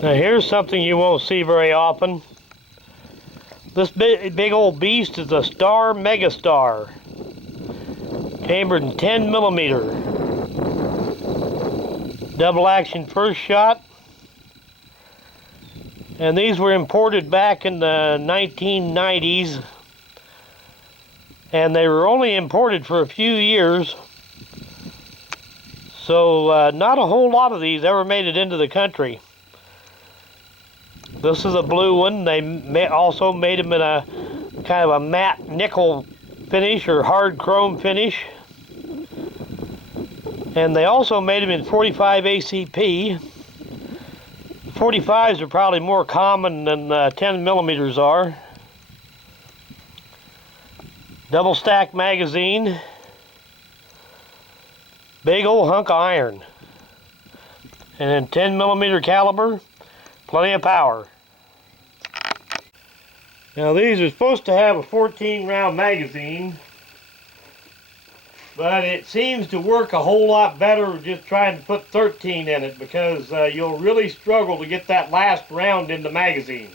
Now here's something you won't see very often. This big old beast is a Star MegaStar, chambered in 10mm, double action first shot, and these were imported back in the 1990s, and they were only imported for a few years, so not a whole lot of these ever made it into the country. This is a blue one. They also made them in a kind of a matte nickel finish or hard chrome finish. And they also made them in 45 ACP. 45s are probably more common than 10mm are. Double stack magazine. Big old hunk of iron. And then 10mm caliber. Plenty of power. Now these are supposed to have a 14-round magazine, but it seems to work a whole lot better just trying to put 13 in it, because you'll really struggle to get that last round in the magazine.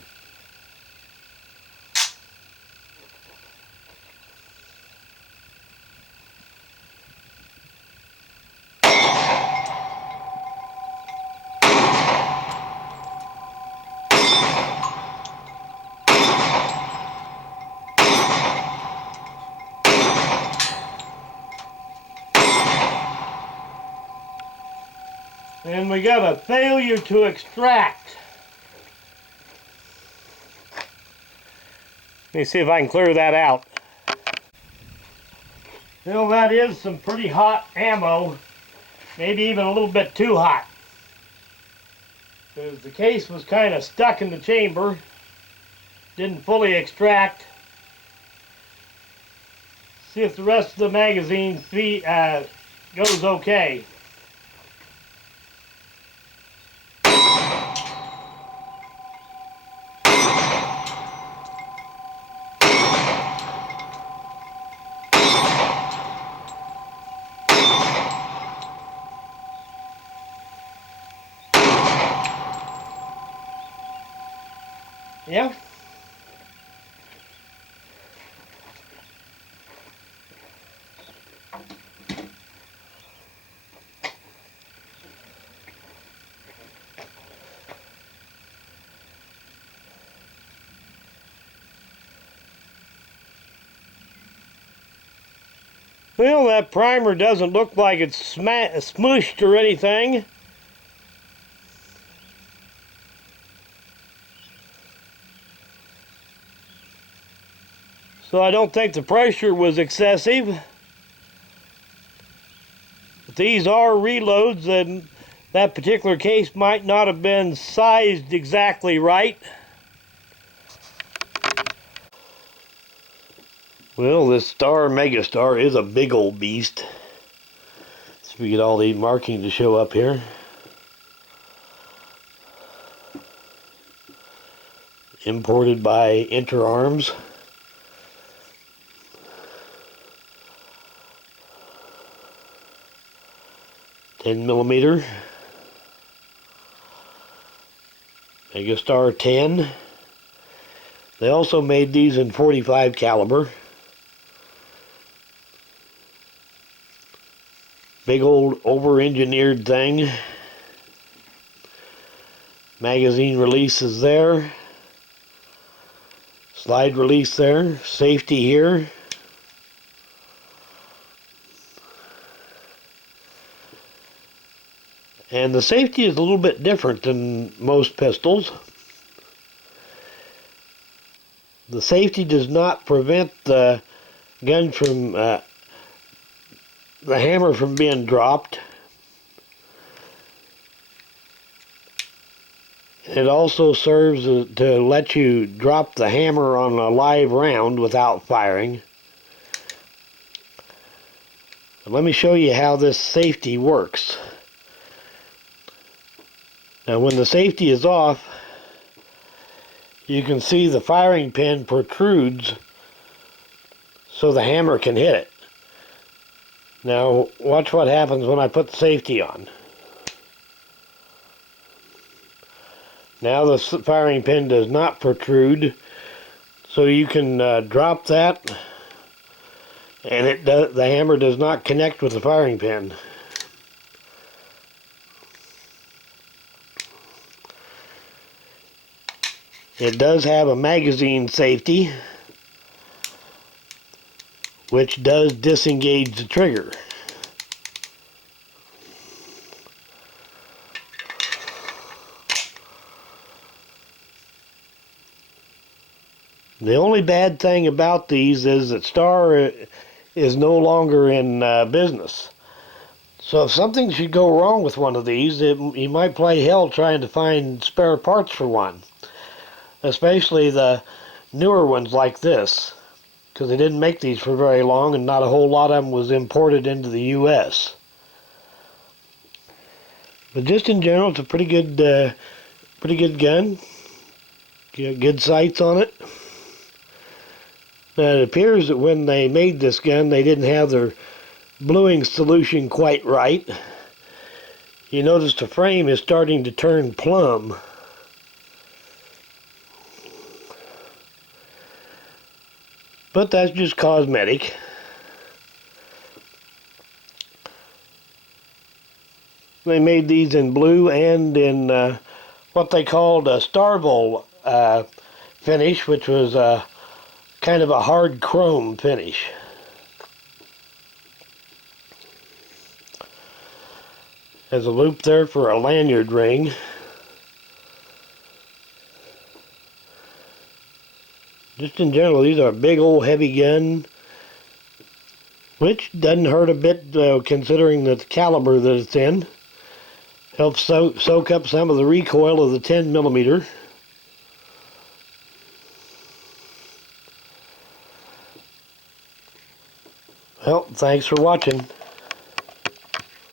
And we got a failure to extract. Let me see if I can clear that out. Well, that is some pretty hot ammo. Maybe even a little bit too hot. Because the case was kind of stuck in the chamber. Didn't fully extract. See if the rest of the magazine goes okay. Yeah. Well, that primer doesn't look like it's smushed or anything. So I don't think the pressure was excessive. But these are reloads, and that particular case might not have been sized exactly right. Well, this Star MegaStar is a big old beast. So we get all the markings to show up here. Imported by Interarms. .10mm. MegaStar 10. They also made these in 45 caliber. Big old over-engineered thing. Magazine release is there. Slide release there. Safety here. And the safety is a little bit different than most pistols. The safety does not prevent the gun from, the hammer from being dropped. It also serves to let you drop the hammer on a live round without firing. Let me show you how this safety works. Now when the safety is off, you can see the firing pin protrudes so the hammer can hit it. Now watch what happens when I put the safety on. Now the firing pin does not protrude, so you can drop that, and the hammer does not connect with the firing pin. It does have a magazine safety, which does disengage the trigger. The only bad thing about these is that Star is no longer in business. So if something should go wrong with one of these, you might play hell trying to find spare parts for one. Especially the newer ones like this, because they didn't make these for very long and not a whole lot of them was imported into the U.S. But just in general, it's a pretty good gun. Good sights on it. Now, it appears that when they made this gun, they didn't have their bluing solution quite right. You notice the frame is starting to turn plumb. But that's just cosmetic. They made these in blue and in what they called a Starville finish, which was kind of a hard chrome finish. There's a loop there for a lanyard ring. Just in general, these are a big old heavy gun, which doesn't hurt a bit considering the caliber that it's in. Helps soak up some of the recoil of the 10mm. Well, thanks for watching.